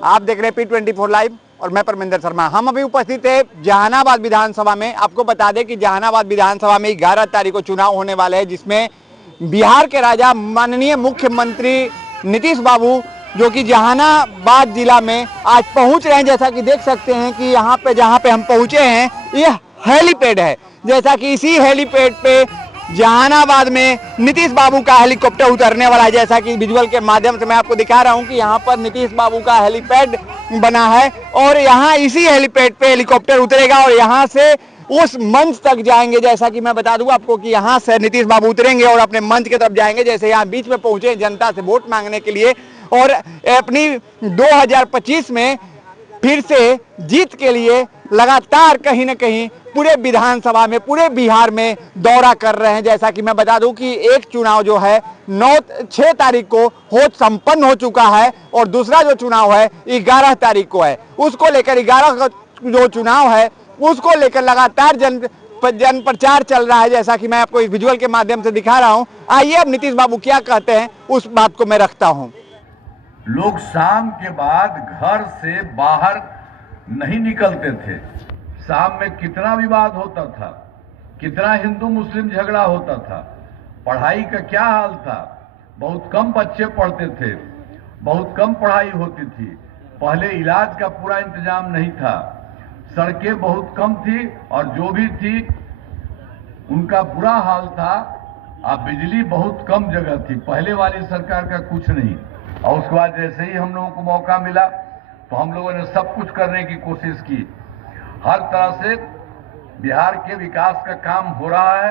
आप देख रहे हैं P24 लाइव और मैं परमिंदर शर्मा। हम अभी उपस्थित है जहानाबाद विधानसभा में। आपको बता दें कि जहानाबाद विधानसभा में 11 तारीख को चुनाव होने वाले हैं, जिसमें बिहार के राजा माननीय मुख्यमंत्री नीतीश बाबू जो कि जहानाबाद जिला में आज पहुंच रहे हैं। जैसा कि देख सकते हैं कि यहाँ पे जहाँ पे हम पहुंचे हैं ये हेलीपैड है। जैसा कि इसी हेलीपैड पे जहानाबाद में नीतीश बाबू का हेलीकॉप्टर उतरने वाला है। जैसा कि विजुअल के माध्यम से मैं आपको दिखा रहा हूं कि यहाँ पर नीतीश बाबू का हेलीपैड बना है और यहाँ इसी हेलीपैड पे हेलीकॉप्टर उतरेगा और यहाँ से उस मंच तक जाएंगे। जैसा कि मैं बता दूं आपको कि यहाँ से नीतीश बाबू उतरेंगे और अपने मंच की तरफ जाएंगे। जैसे यहाँ बीच में पहुंचे जनता से वोट मांगने के लिए और अपनी 2025 में फिर से जीत के लिए लगातार कहीं ना कहीं पूरे विधानसभा में पूरे बिहार में दौरा कर रहे हैं। जैसा कि मैं बता दूं कि एक चुनाव जो है 6 तारीख को हो संपन्न हो चुका है और दूसरा जो चुनाव है 11 तारीख को है। उसको लेकर 11 का जो चुनाव है उसको लेकर लगातार जन प्रचार चल रहा है। जैसा कि मैं आपको इस विजुअल के माध्यम से दिखा रहा हूं। आइए अब नीतीश बाबू क्या कहते हैं उस बात को मैं रखता हूं। लोग शाम के बाद घर से बाहर नहीं निकलते थे। शाम में कितना विवाद होता था, कितना हिंदू मुस्लिम झगड़ा होता था, पढ़ाई का क्या हाल था। बहुत कम बच्चे पढ़ते थे, बहुत कम पढ़ाई होती थी। पहले इलाज का पूरा इंतजाम नहीं था, सड़कें बहुत कम थी और जो भी थी उनका बुरा हाल था। अब बिजली बहुत कम जगह थी, पहले वाली सरकार का कुछ नहीं। और उसके बाद जैसे ही हम लोगों को मौका मिला तो हम लोगों ने सब कुछ करने की कोशिश की। हर तरह से बिहार के विकास का काम हो रहा है।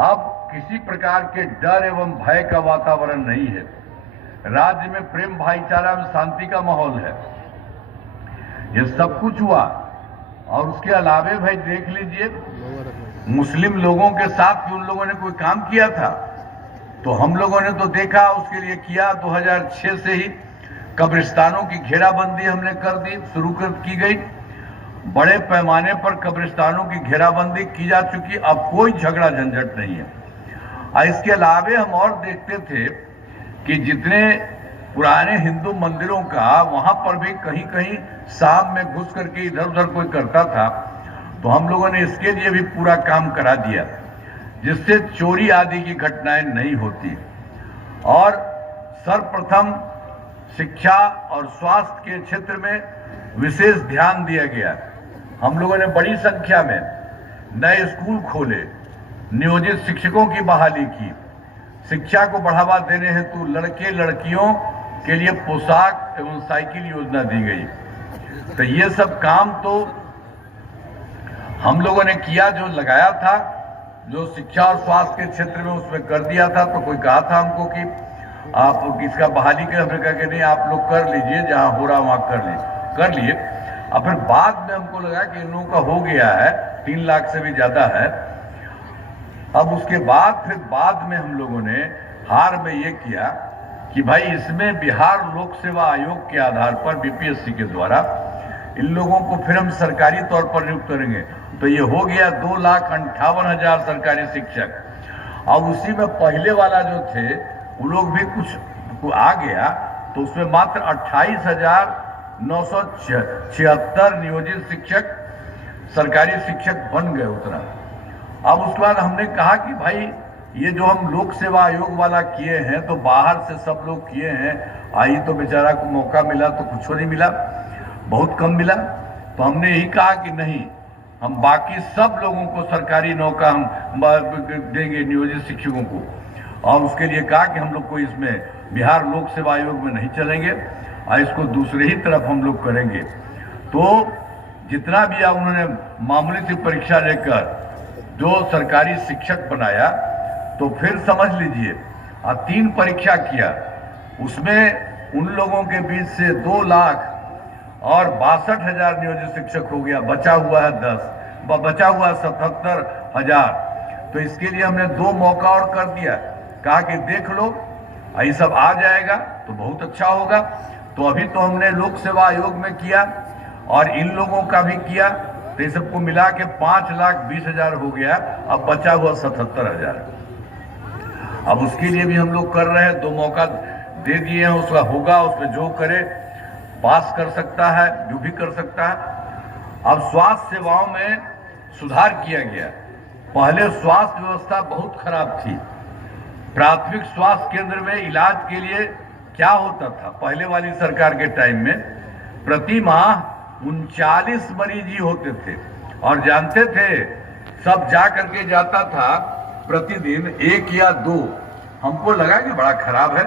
अब किसी प्रकार के डर एवं भय का वातावरण नहीं है। राज्य में प्रेम भाईचारा में शांति का माहौल है। ये सब कुछ हुआ और उसके अलावे भाई देख लीजिए, मुस्लिम लोगों के साथ भी उन लोगों ने कोई काम किया था तो हम लोगों ने तो देखा, उसके लिए किया। 2006 से ही कब्रिस्तानों की घेराबंदी हमने कर दी, शुरू की गई। बड़े पैमाने पर कब्रिस्तानों की घेराबंदी की जा चुकी। अब कोई झगड़ा झंझट नहीं है। और इसके अलावे हम और देखते थे कि जितने पुराने हिंदू मंदिरों का वहां पर भी कहीं कहीं शाम में घुस करके इधर उधर कोई करता था तो हम लोगों ने इसके लिए भी पूरा काम करा दिया, जिससे चोरी आदि की घटनाएं नहीं होती। और सर्वप्रथम शिक्षा और स्वास्थ्य के क्षेत्र में विशेष ध्यान दिया गया। हम लोगों ने बड़ी संख्या में नए स्कूल खोले, नियोजित शिक्षकों की बहाली की, शिक्षा को बढ़ावा देने हेतु लड़के लड़कियों के लिए पोशाक एवं साइकिल योजना दी गई। तो ये सब काम तो हम लोगों ने किया, जो लगाया था, जो शिक्षा और स्वास्थ्य के क्षेत्र में उसमें कर दिया था। तो कोई कहा था हमको कि आप इसका बहाली के, हमने कहा कि नहीं आप लोग कर लीजिए, जहां हो रहा वहां कर लिए। और फिर बाद में हमको लगा कि इन लोगों का हो गया है, 3 लाख से भी ज्यादा है। अब उसके बाद फिर बाद में हम लोगों ने हार में ये किया कि भाई इसमें बिहार लोक सेवा आयोग के आधार पर बीपीएससी के द्वारा इन लोगों को फिर हम सरकारी तौर पर नियुक्त करेंगे। तो ये हो गया 2,58,000 सरकारी शिक्षक। अब उसी में पहले वाला जो थे वो लोग भी कुछ आ गया तो उसमें मात्र 28,976 नियोजित शिक्षक सरकारी शिक्षक बन गए उतना। अब उसके बाद हमने कहा कि भाई ये जो हम लोक सेवा आयोग वाला किए हैं तो बाहर से सब लोग किए हैं, आई तो बेचारा को मौका मिला तो कुछ नहीं मिला, बहुत कम मिला। तो हमने यही कहा कि नहीं, हम बाकी सब लोगों को सरकारी नौका हम देंगे, नियोजित शिक्षकों को। और उसके लिए कहा कि हम लोग को इसमें बिहार लोक सेवा आयोग में नहीं चलेंगे और इसको दूसरे ही तरफ हम लोग करेंगे। तो जितना भी उन्होंने मामूली सी परीक्षा लेकर जो सरकारी शिक्षक बनाया, तो फिर समझ लीजिए 3 परीक्षा किया, उसमें उन लोगों के बीच से 2,62,000 नियोजित शिक्षक हो गया। बचा हुआ है 77,000। तो इसके लिए हमने 2 मौका और कर दिया, कहा कि देख लो ये सब आ जाएगा तो बहुत अच्छा होगा। तो अभी तो हमने लोक सेवा आयोग में किया और इन लोगों का भी किया, तो सबको मिला के 5,20,000 हो गया। अब बचा हुआ 77,000। अब उसके लिए भी हम लोग कर रहे हैं, 2 मौका दे दिए हैं, उसका होगा, उसमें जो करे पास कर सकता है, जो भी कर सकता है। अब स्वास्थ्य सेवाओं में सुधार किया गया। पहले स्वास्थ्य व्यवस्था बहुत खराब थी। प्राथमिक स्वास्थ्य केंद्र में इलाज के लिए क्या होता था पहले वाली सरकार के टाइम में, प्रति माह 39 मरीज ही होते थे। और जानते थे, सब जा करके जाता था प्रतिदिन 1 या 2। हमको लगा कि बड़ा खराब है।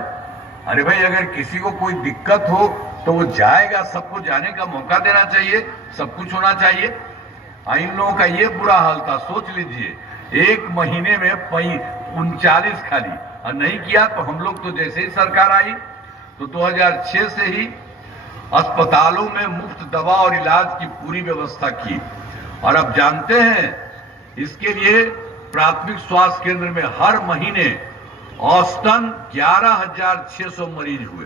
अरे भाई, अगर किसी को कोई दिक्कत हो तो वो जाएगा, सबको जाने का मौका देना चाहिए, सब कुछ होना चाहिए। इन लोगों का ये बुरा हाल था। सोच लीजिए, 1 महीने में 39 खाली। और नहीं किया तो हम लोग तो जैसे ही सरकार आई तो 2006 से ही अस्पतालों में मुफ्त दवा और इलाज की पूरी व्यवस्था की। और अब जानते हैं, इसके लिए प्राथमिक स्वास्थ्य केंद्र में हर महीने औसतन 11,600 मरीज हुए।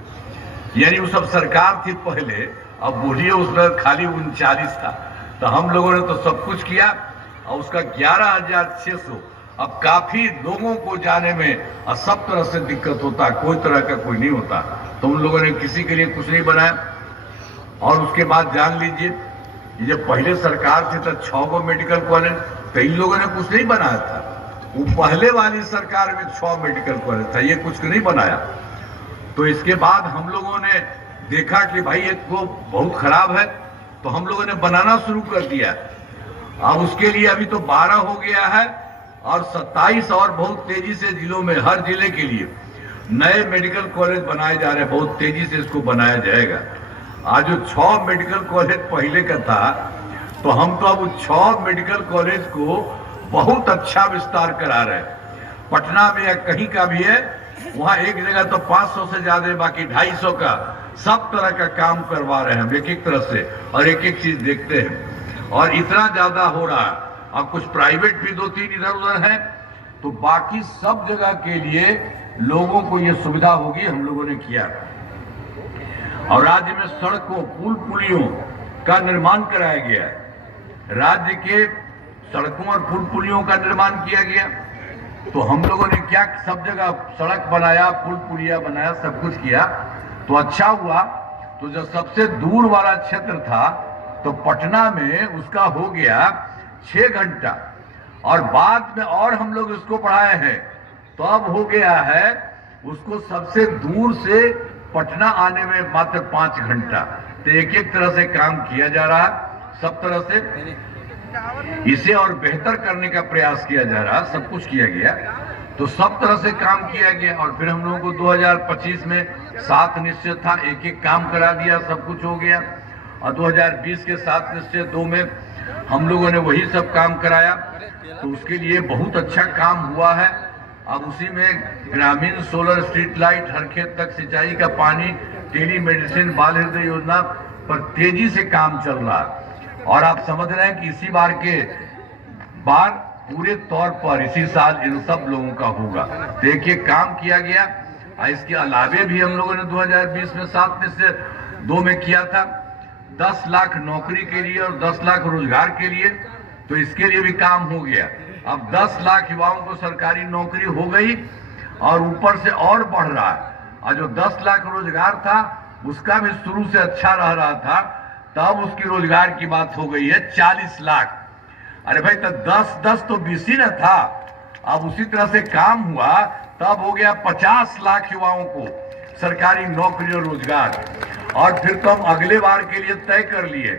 यानी वो सब सरकार थी पहले, अब बोलिए उसमें खाली 39 था। तो हम लोगों ने तो सब कुछ किया और उसका 11,600। अब काफी लोगों को जाने में सब तरह से दिक्कत होता, कोई तरह का कोई नहीं होता। तो उन लोगों ने किसी के लिए कुछ नहीं बनाया। और उसके बाद जान लीजिए, जब पहले सरकार थी तो 6 गो मेडिकल कॉलेज, तो इन लोगों ने कुछ नहीं बनाया था। वो पहले वाली सरकार में 6 मेडिकल कॉलेज था, ये कुछ नहीं बनाया। तो इसके बाद हम लोगों ने देखा कि भाई ये तो बहुत खराब है, तो हम लोगों ने बनाना शुरू कर दिया। अब उसके लिए अभी तो 12 हो गया है और 27 और बहुत तेजी से जिलों में, हर जिले के लिए नए मेडिकल कॉलेज बनाए जा रहे हैं। बहुत तेजी से इसको बनाया जाएगा। आज जो 6 मेडिकल कॉलेज पहले का था, तो हम तो अब 6 मेडिकल कॉलेज को बहुत अच्छा विस्तार करा रहे हैं। पटना में या कहीं का भी है, वहां एक जगह तो 500 से ज्यादा है, बाकी 250 का सब तरह का काम करवा रहे हैं हम, एक तरह से, और एक चीज देखते हैं। और इतना ज्यादा हो रहा है। अब कुछ प्राइवेट भी 2-3 इधर उधर है, तो बाकी सब जगह के लिए लोगों को ये सुविधा होगी, हम लोगों ने किया। और राज्य में सड़कों, पुल पुलियों का निर्माण कराया गया है। राज्य के सड़कों और पुल पुलियों का निर्माण किया गया। तो हम लोगों ने क्या, सब जगह सड़क बनाया, पुल पुलिया बनाया, सब कुछ किया, तो अच्छा हुआ। तो जो सबसे दूर वाला क्षेत्र था, तो पटना में उसका हो गया 6 घंटा। और बाद में और हम लोग इसको बढ़ाए हैं, तो अब हो गया है उसको सबसे दूर से पटना आने में मात्र 5 घंटा। तो एक तरह से काम किया जा रहा है, सब तरह से इसे और बेहतर करने का प्रयास किया जा रहा, सब कुछ किया गया। तो सब तरह से काम किया गया। और फिर हम लोगों को 2025 में 7 निश्चय था, एक काम करा दिया, सब कुछ हो गया। और 2020 के 7 निश्चय 2 में हम लोगों ने वही सब काम कराया। तो उसके लिए बहुत अच्छा काम हुआ है। अब उसी में ग्रामीण सोलर स्ट्रीट लाइट, हर खेत तक सिंचाई का पानी, टेली मेडिसिन, बाल हृदय योजना पर तेजी से काम चल रहा है। और आप समझ रहे हैं कि इसी बार पूरे तौर पर इसी साल इन सब लोगों का होगा। देखिए, काम किया गया। इसके अलावे भी हम लोगों ने 2020 में 7 निश्चय 2 में किया था 10 लाख नौकरी के लिए और 10 लाख रोजगार के लिए। तो इसके लिए भी काम हो गया। अब 10 लाख युवाओं को सरकारी नौकरी हो गई और ऊपर से और बढ़ रहा है। और जो 10 लाख रोजगार था, उसका भी शुरू से अच्छा रह रहा था, तब उसकी रोजगार की बात हो गई है 40 लाख। अरे भाई, तो 10-10 तो 20 ही न था। अब उसी तरह से काम हुआ, तब हो गया 50 लाख युवाओं को सरकारी नौकरी और रोजगार। और फिर तो हम अगले बार के लिए तय कर लिए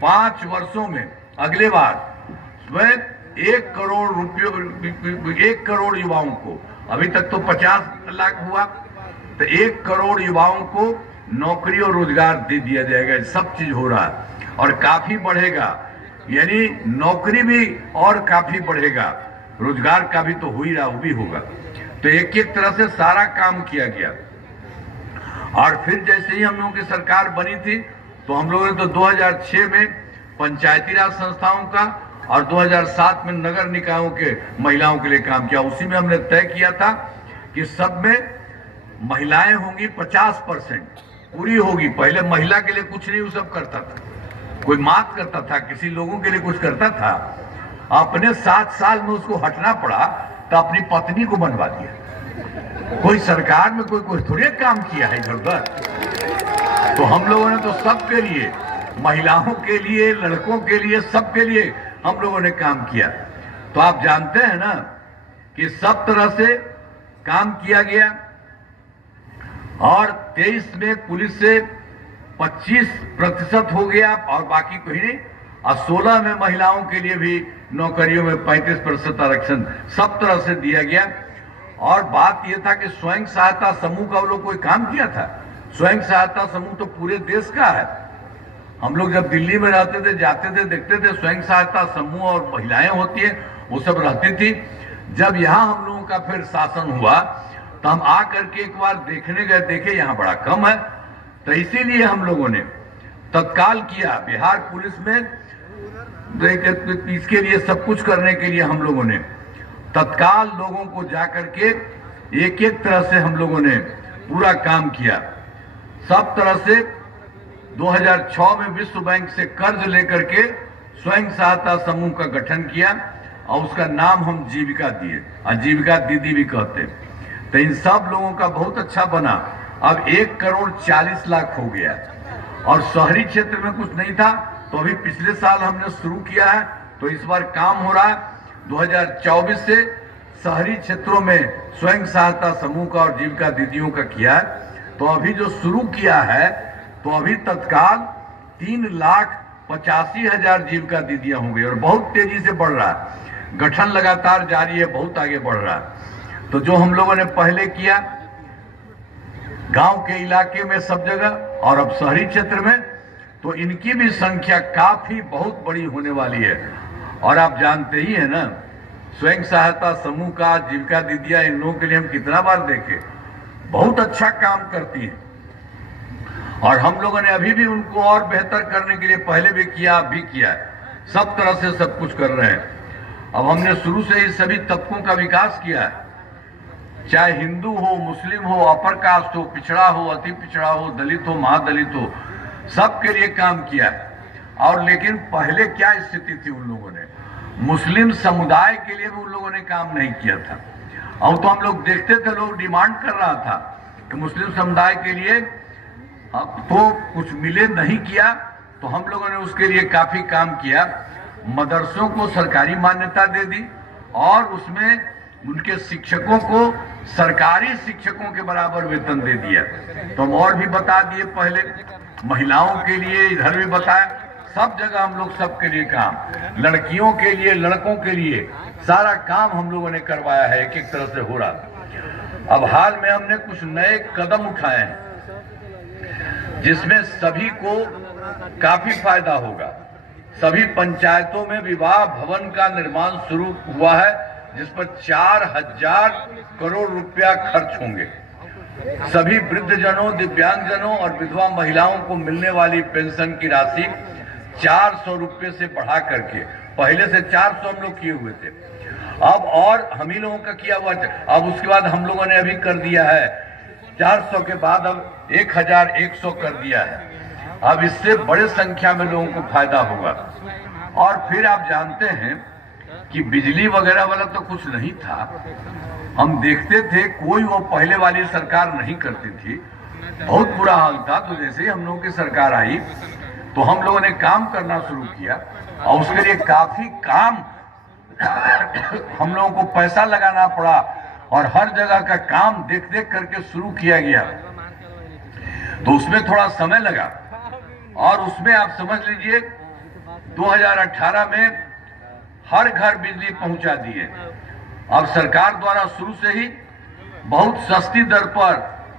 5 वर्षों में अगले बार 1 करोड़ युवाओं को, अभी तक तो 50 लाख हुआ, तो 1 करोड़ युवाओं को नौकरी और रोजगार दे दिया जाएगा। सब चीज हो रहा है और काफी बढ़ेगा। यानी नौकरी भी और काफी बढ़ेगा, रोजगार का भी तो हो ही रहा, वो भी होगा। तो एक तरह से सारा काम किया गया। और फिर जैसे ही हम लोगों की सरकार बनी थी, तो हम लोगों ने तो 2006 में पंचायती राज संस्थाओं का और 2007 में नगर निकायों के महिलाओं के लिए काम किया। उसी में हमने तय किया था कि सब में महिलाएं होंगी 50% पूरी होगी। पहले महिला के लिए कुछ नहीं वो सब करता था, कोई मात करता था, किसी लोगों के लिए कुछ करता था। अपने 7 साल में उसको हटना पड़ा, तो अपनी पत्नी को बनवा दिया। कोई सरकार में कोई थोड़ी काम किया है इधर उधर। तो हम लोगों ने तो सबके लिए, महिलाओं के लिए, लड़कों के लिए, सबके लिए हम लोगों ने काम किया। तो आप जानते हैं ना कि सब तरह से काम किया गया। और 23 में पुलिस से 25% हो गया और बाकी कोई नहीं। और 16 में महिलाओं के लिए भी नौकरियों में 35% आरक्षण सब तरह से दिया गया। और बात यह था कि स्वयं सहायता समूह का वो लोग कोई काम किया था। स्वयं सहायता समूह तो पूरे देश का है। हम लोग जब दिल्ली में रहते थे, जाते थे, देखते थे स्वयं सहायता समूह और महिलाएं होती है, वो सब रहती थी। जब यहाँ हम लोगों का फिर शासन हुआ तो हम आ करके एक बार देखने गए, देखे यहाँ बड़ा कम है। तो इसीलिए हम लोगों ने तत्काल किया, बिहार पुलिस में इसके लिए सब कुछ करने के लिए हम लोगों ने तत्काल लोगों को जाकर के एक एक तरह से हम लोगों ने पूरा काम किया। सब तरह से 2006 में विश्व बैंक से कर्ज लेकर के स्वयं सहायता समूह का गठन किया और उसका नाम हम जीविका दिए, आजीविका दीदी भी कहते हैं। तो इन सब लोगों का बहुत अच्छा बना। अब 1,40,00,000 हो गया। और शहरी क्षेत्र में कुछ नहीं था, तो अभी पिछले साल हमने शुरू किया है, तो इस बार काम हो रहा है। 2024 से शहरी क्षेत्रों में स्वयं सहायता समूह का और जीविका दीदियों का किया है। तो अभी जो शुरू किया है, तो अभी तत्काल 3,85,000 जीविका दीदियां होंगी और बहुत तेजी से बढ़ रहा है। गठन लगातार जारी है, बहुत आगे बढ़ रहा है। तो जो हम लोगों ने पहले किया गांव के इलाके में सब जगह और अब शहरी क्षेत्र में, तो इनकी भी संख्या काफी बहुत बड़ी होने वाली है। और आप जानते ही है ना, स्वयं सहायता समूह का, जीविका दीदियां, इन लोगों के लिए हम कितना बार देखे, बहुत अच्छा काम करती हैं। और हम लोगों ने अभी भी उनको और बेहतर करने के लिए पहले भी किया, अब भी किया है। सब तरह से सब कुछ कर रहे हैं। अब हमने शुरू से ही सभी तबकों का विकास किया है, चाहे हिंदू हो, मुस्लिम हो, अपर कास्ट हो, पिछड़ा हो, अति पिछड़ा हो, दलित हो, महादलित हो, सबके लिए काम किया है। और लेकिन पहले क्या स्थिति थी, उन लोगों ने मुस्लिम समुदाय के लिए भी उन लोगों ने काम नहीं किया था। और तो हम लोग देखते थे, लोग डिमांड कर रहा था कि मुस्लिम समुदाय के लिए तो कुछ मिले, नहीं किया। तो हम लोगों ने उसके लिए काफी काम किया। मदरसों को सरकारी मान्यता दे दी और उसमें उनके शिक्षकों को सरकारी शिक्षकों के बराबर वेतन दे दिया। तो हम और भी बता दिए, पहले महिलाओं के लिए इधर भी बताया, सब जगह हम लोग सबके लिए काम, लड़कियों के लिए, लड़कों के लिए सारा काम हम लोगों ने करवाया है, एक एक तरह से हो रहा। अब हाल में हमने कुछ नए कदम उठाए हैं जिसमें सभी को काफी फायदा होगा। सभी पंचायतों में विवाह भवन का निर्माण शुरू हुआ है, जिस पर 4,000 करोड़ रुपया खर्च होंगे। सभी वृद्धजनों, दिव्यांगजनों और विधवा महिलाओं को मिलने वाली पेंशन की राशि 400 रुपये से बढ़ा करके, पहले से 400 हम लोग किए हुए थे, अब और हम ही लोगों का किया हुआ। अब उसके बाद हम लोगों ने अभी कर दिया है 400 के बाद अब 1,100 कर दिया है। अब इससे बड़े संख्या में लोगों को फायदा होगा। और फिर आप जानते हैं कि बिजली वगैरह वाला तो कुछ नहीं था, हम देखते थे कोई वो पहले वाली सरकार नहीं करती थी, बहुत बुरा हाल था। तो जैसे ही हम लोगों की सरकार आई तो हम लोगों ने काम करना शुरू किया और उसके लिए काफी काम हम लोगों को पैसा लगाना पड़ा और हर जगह का काम देख देख करके शुरू किया गया। तो उसमें थोड़ा समय लगा और उसमें आप समझ लीजिए 2018 में हर घर बिजली पहुंचा दिए। अब सरकार द्वारा शुरू से ही बहुत सस्ती दर पर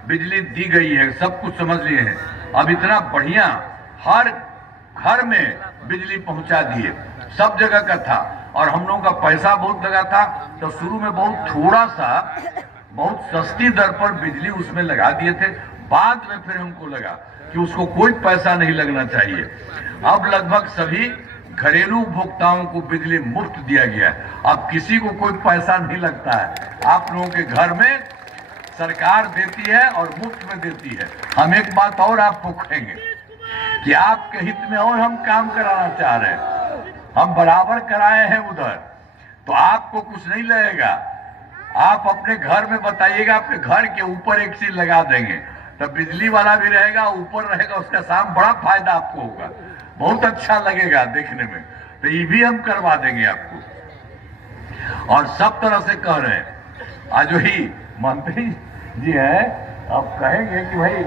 बिजली दी गई है, सब कुछ समझ लिए हैं। अब इतना बढ़िया हर घर में बिजली पहुंचा दिए, सब जगह का था। और हम लोगों का पैसा बहुत लगा था, तो शुरू में बहुत थोड़ा सा, बहुत सस्ती दर पर बिजली उसमें लगा दिए थे। बाद में फिर हमको लगा कि उसको कोई पैसा नहीं लगना चाहिए। अब लगभग सभी घरेलू उपभोक्ताओं को बिजली मुफ्त दिया गया है। अब किसी को कोई पैसा नहीं लगता है, आप लोगों के घर में सरकार देती है और मुफ्त में देती है। हम एक बात और आपको कहेंगे कि आपके हित में और हम काम कराना चाह रहे हैं, हम बराबर कराए हैं उधर, तो आपको कुछ नहीं लगेगा। आप अपने घर में बताइएगा, अपने घर के ऊपर एक चीज लगा देंगे, तो बिजली वाला भी रहेगा, ऊपर रहेगा, उसका शाम बड़ा फायदा आपको होगा, बहुत अच्छा लगेगा देखने में। तो ये भी हम करवा देंगे आपको। और सब तरह से कह रहे हैं, आज वही मंत्री जी हैं, अब कहेंगे कि भाई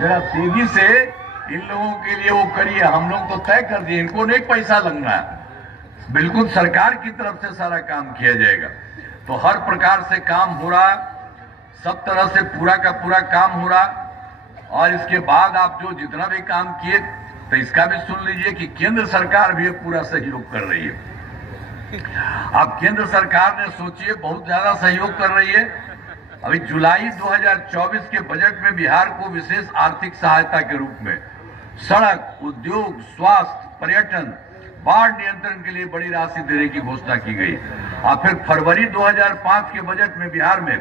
जरा तेजी से इन लोगों के लिए वो करिए। हम लोग तो तय कर दिए, इनको नहीं पैसा लगना है, बिल्कुल सरकार की तरफ से सारा काम किया जाएगा। तो हर प्रकार से काम हो रहा, सब तरह से पूरा का पूरा काम हो रहा। और इसके बाद आप जो जितना भी काम किए, तो इसका भी सुन लीजिए कि केंद्र सरकार भी पूरा सहयोग कर रही है। अब केंद्र सरकार ने सोचिए बहुत ज्यादा सहयोग कर रही है। अभी जुलाई 2024 के बजट में बिहार को विशेष आर्थिक सहायता के रूप में सड़क, उद्योग, स्वास्थ्य, पर्यटन, बाढ़ नियंत्रण के लिए बड़ी राशि देने की घोषणा की गई। और फिर फरवरी 2005 के बजट में बिहार में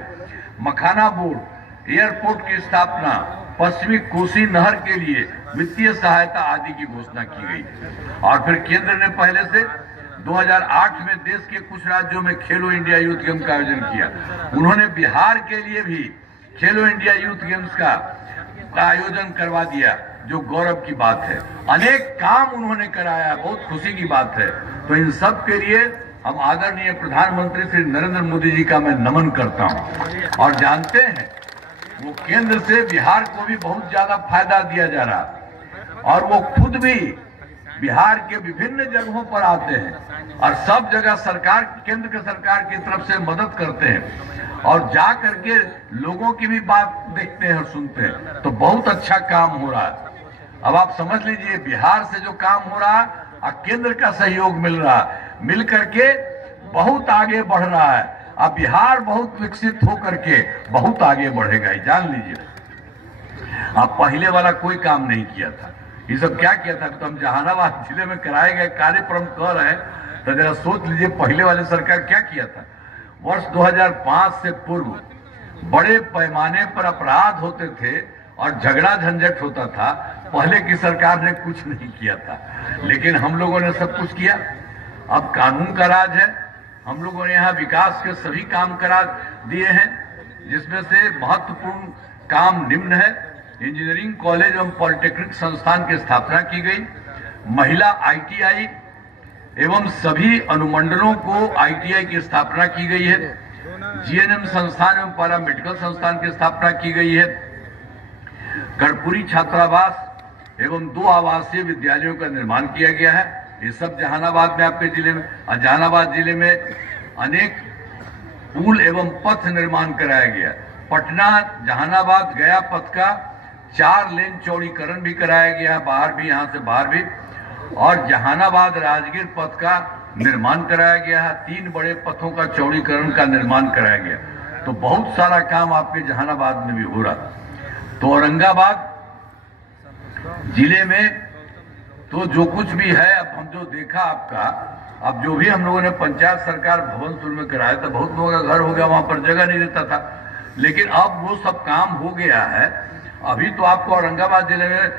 मखाना बोर्ड, एयरपोर्ट की स्थापना, पश्चिमी कोसी नहर के लिए वित्तीय सहायता आदि की घोषणा की गई। और फिर केंद्र ने पहले से 2008 में देश के कुछ राज्यों में खेलो इंडिया यूथ गेम का आयोजन किया। उन्होंने बिहार के लिए भी खेलो इंडिया यूथ गेम्स का आयोजन करवा दिया, जो गौरव की बात है। अनेक काम उन्होंने कराया, बहुत खुशी की बात है। तो इन सब के लिए हम आदरणीय प्रधानमंत्री श्री नरेंद्र मोदी जी का मैं नमन करता हूं। और जानते हैं वो केंद्र से बिहार को भी बहुत ज्यादा फायदा दिया जा रहा, और वो खुद भी बिहार के विभिन्न जगहों पर आते हैं और सब जगह सरकार, केंद्र के सरकार की तरफ से मदद करते हैं और जा करके लोगों की भी बात देखते हैं और सुनते हैं। तो बहुत अच्छा काम हो रहा है। अब आप समझ लीजिए, बिहार से जो काम हो रहा है और केंद्र का सहयोग मिल रहा है, मिल करके बहुत आगे बढ़ रहा है। अब बिहार बहुत विकसित होकर के बहुत आगे बढ़ेगा, जान लीजिए। अब पहले वाला कोई काम नहीं किया था, ये सब क्या किया था? तो हम जहानाबाद जिले में कराए गए कार्यक्रम कह रहे हैं, तो जरा सोच लीजिए पहले वाले सरकार क्या किया था। वर्ष 2005 से पूर्व बड़े पैमाने पर अपराध होते थे और झगड़ा झंझट होता था। पहले की सरकार ने कुछ नहीं किया था, लेकिन हम लोगों ने सब कुछ किया। अब कानून का राज है, हम लोगों ने यहाँ विकास के सभी काम करा दिए हैं, जिसमें से महत्वपूर्ण काम निम्न है। इंजीनियरिंग कॉलेज एवं पॉलिटेक्निक संस्थान की स्थापना की गई, महिला ITI एवं सभी अनुमंडलों को ITI की स्थापना की गई है, GNM संस्थान एवं पैरा मेडिकल संस्थान की स्थापना की गई है, कर्पूरी छात्रावास एवं 2 आवासीय विद्यालयों का निर्माण किया गया है। ये सब जहानाबाद में, आपके जिले में। और जहानाबाद जिले में अनेक पुल एवं पथ निर्माण कराया गया। पटना जहानाबाद गया पथ का 4 लेन चौड़ीकरण भी कराया गया, बाहर भी, यहाँ से बाहर भी। और जहानाबाद राजगीर पथ का निर्माण कराया गया है, 3 बड़े पथों का चौड़ीकरण का निर्माण कराया गया। तो बहुत सारा काम आपके जहानाबाद में भी हो रहा। तो औरंगाबाद जिले में तो जो कुछ भी है, अब हम जो देखा आपका, अब जो भी हम लोगों ने पंचायत सरकार भवन शुरू में कराया था, बहुत लोगों का घर हो गया, वहां पर जगह नहीं रहता था, लेकिन अब वो सब काम हो गया है। अभी तो आपको औरंगाबाद जिले में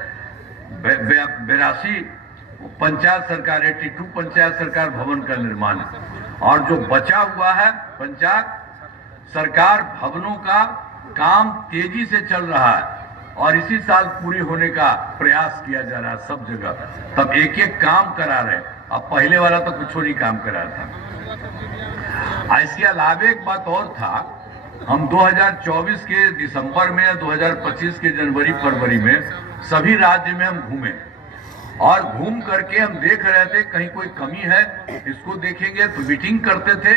82 पंचायत सरकार, 82 पंचायत सरकार भवन का निर्माण है। और जो बचा हुआ है पंचायत सरकार भवनों का काम तेजी से चल रहा है और इसी साल पूरी होने का प्रयास किया जा रहा है सब जगह। तब एक एक काम करा रहे, अब पहले वाला तो कुछ नहीं काम करा था। इसके अलावा एक बात और था, हम 2024 के दिसंबर में या 2025 के जनवरी फरवरी में सभी राज्य में हम घूमे और घूम करके हम देख रहे थे कहीं कोई कमी है, इसको देखेंगे। तो मीटिंग करते थे,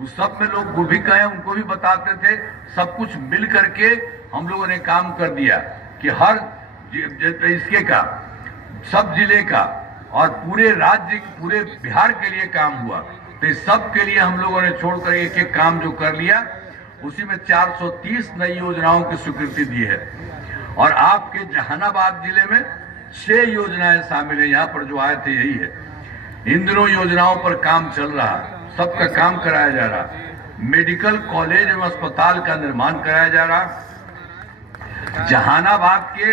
उस सब में लोग वो भी कहे, उनको भी बताते थे। सब कुछ मिल करके हम लोगों ने काम कर दिया कि हर इसके का, सब जिले का और पूरे राज्य, पूरे बिहार के लिए काम हुआ। तो इस सब के लिए हम लोगों ने छोड़कर एक एक काम जो कर लिया, उसी में 430 नई योजनाओं की स्वीकृति दी है। और आपके जहानाबाद जिले में 6 योजनाएं शामिल है। यहाँ पर जो आए थे यही है। इन दिनों योजनाओं पर काम चल रहा, सबका काम कराया जा रहा। मेडिकल कॉलेज एवं अस्पताल का निर्माण कराया जा रहा। जहानाबाद के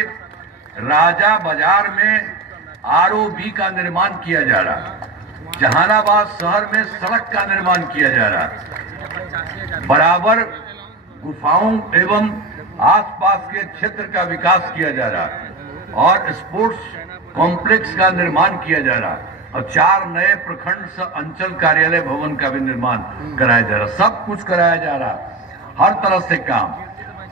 राजा बाजार में ROB का निर्माण किया जा रहा। जहानाबाद शहर में सड़क का निर्माण किया जा रहा। बराबर गुफाओं एवं आसपास के क्षेत्र का विकास किया जा रहा है और स्पोर्ट्स कॉम्प्लेक्स का निर्माण किया जा रहा है और 4 नए प्रखंड अंचल कार्यालय भवन का भी निर्माण कराया जा रहा है। सब कुछ कराया जा रहा है, हर तरह से काम।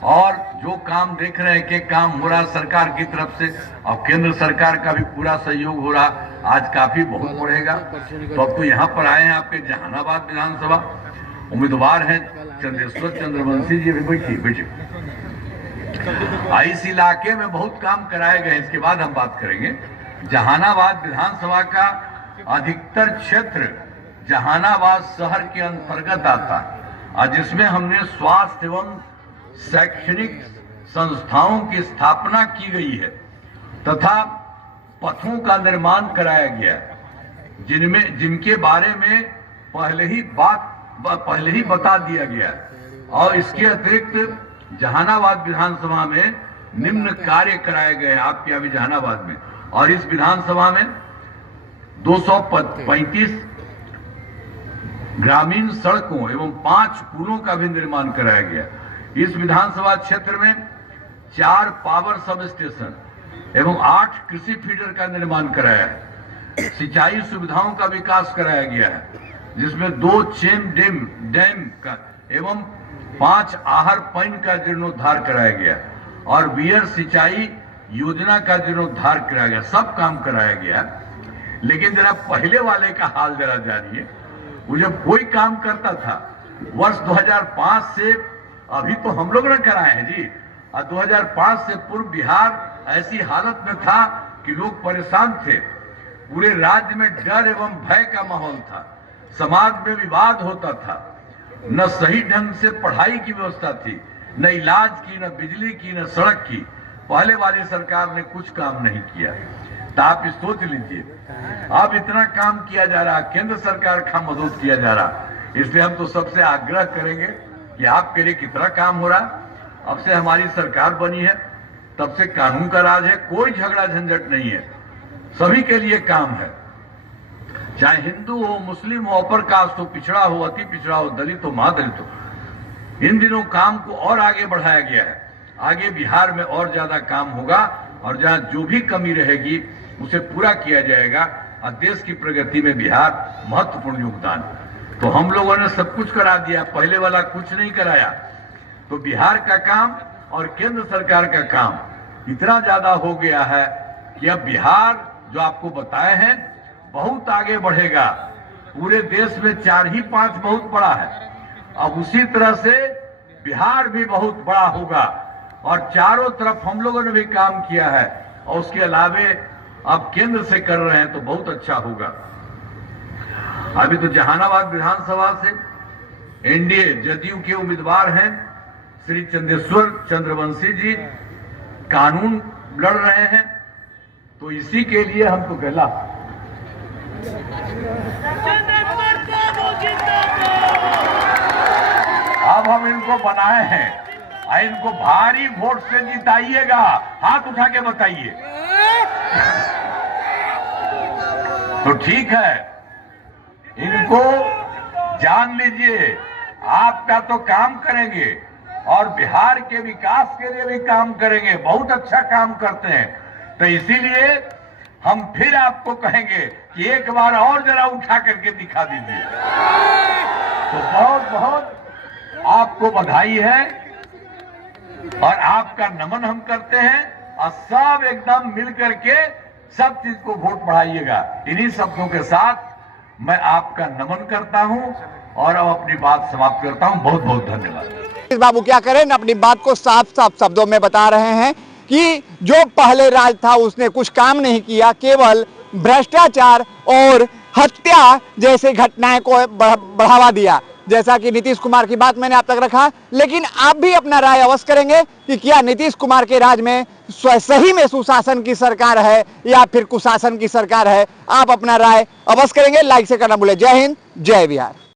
और जो काम देख रहे हैं कि काम हो रहा सरकार की तरफ से और केंद्र सरकार का भी पूरा सहयोग हो रहा, आज काफी बहुत बढ़ेगा। तो अब तो यहाँ पर आए हैं आपके जहानाबाद विधानसभा, उम्मीदवार हैं चंदेश्वर चंद्रवंशी जी। बैठिए। इस इलाके में बहुत काम कराए गए, इसके बाद हम बात करेंगे। जहानाबाद विधानसभा का अधिकतर क्षेत्र जहानाबाद शहर के अंतर्गत आता है, जिसमें हमने स्वास्थ्य एवं शैक्षणिक संस्थाओं की स्थापना की गई है तथा पथों का निर्माण कराया गया, जिनके बारे में पहले ही बता दिया गया। और इसके अतिरिक्त जहानाबाद विधानसभा में निम्न कार्य कराए गए आपके अभी जहानाबाद में। और इस विधानसभा में 235 ग्रामीण सड़कों एवं 5 पुलों का भी निर्माण कराया गया। इस विधानसभा क्षेत्र में 4 पावर सब स्टेशन एवं 8 कृषि फीडर का निर्माण कराया है। सिंचाई सुविधाओं का विकास कराया गया है, जिसमें 2 चेम डैम का एवं 5 आहर पैन का जीर्णोद्धार कराया गया और बियर सिंचाई योजना का जीर्णोद्धार कराया गया। सब काम कराया गया। लेकिन जरा पहले वाले का हाल जरा जानिए। वो जब कोई काम करता था वर्ष 2005 से अभी तो हम लोग ने कराए हैं जी। 2005 से पूर्व बिहार ऐसी हालत में था कि लोग परेशान थे। पूरे राज्य में डर एवं भय का माहौल था, समाज में विवाद होता था, न सही ढंग से पढ़ाई की व्यवस्था थी, न इलाज की, न बिजली की, न सड़क की। पहले वाली सरकार ने कुछ काम नहीं किया। तो आप सोच लीजिए, अब इतना काम किया जा रहा, केंद्र सरकार का मदद किया जा रहा। इसलिए हम तो सबसे आग्रह करेंगे कि आपके लिए कितना काम हो रहा। अब से हमारी सरकार बनी है, तब से कानून का राज है, कोई झगड़ा झंझट नहीं है, सभी के लिए काम है। चाहे हिंदू हो, मुस्लिम हो, अपर कास्ट हो, पिछड़ा हो, अति पिछड़ा हो, दलित हो, महादलित हो। इन दिनों काम को और आगे बढ़ाया गया है। आगे बिहार में और ज्यादा काम होगा और जहां जो भी कमी रहेगी उसे पूरा किया जाएगा और देश की प्रगति में बिहार महत्वपूर्ण योगदान। तो हम लोगों ने सब कुछ करा दिया, पहले वाला कुछ नहीं कराया। तो बिहार का काम और केंद्र सरकार का काम इतना ज्यादा हो गया है कि अब बिहार जो आपको बताए हैं बहुत आगे बढ़ेगा। पूरे देश में 4 ही 5 बहुत बड़ा है, अब उसी तरह से बिहार भी बहुत बड़ा होगा। और चारों तरफ हम लोगों ने भी काम किया है और उसके अलावे अब केंद्र से कर रहे हैं, तो बहुत अच्छा होगा। अभी तो जहानाबाद विधानसभा से एनडीए जदयू के उम्मीदवार हैं श्री चंदेश्वर चंद्रवंशी जी, कानून लड़ रहे हैं। तो इसी के लिए हम तो गला अब हम इनको बनाए हैं, इनको भारी वोट से जिताइएगा। हाथ उठा के बताइए। तो ठीक है, इनको जान लीजिए, आपका तो काम करेंगे और बिहार के विकास के लिए भी काम करेंगे, बहुत अच्छा काम करते हैं। तो इसीलिए हम फिर आपको कहेंगे कि एक बार और जरा उठा करके दिखा दीजिए। तो बहुत बहुत आपको बधाई है और आपका नमन हम करते हैं और सब एकदम मिल करके सब चीज को वोट बढ़ाइएगा। इन्हीं शब्दों के साथ मैं आपका नमन करता हूं और अब अपनी बात समाप्त करता हूं। बहुत बहुत धन्यवाद। बाबू क्या करें, अपनी बात को साफ साफ शब्दों में बता रहे हैं कि जो पहले राज था उसने कुछ काम नहीं किया, केवल भ्रष्टाचार और हत्या जैसे घटनाएं को बढ़ावा दिया। जैसा कि नीतीश कुमार की बात मैंने आप तक रखा, लेकिन आप भी अपना राय अवश्य करेंगे कि क्या नीतीश कुमार के राज में सही में सुशासन की सरकार है या फिर कुशासन की सरकार है। आप अपना राय अवश्य करेंगे, लाइक से करना भूले। जय हिंद, जय बिहार।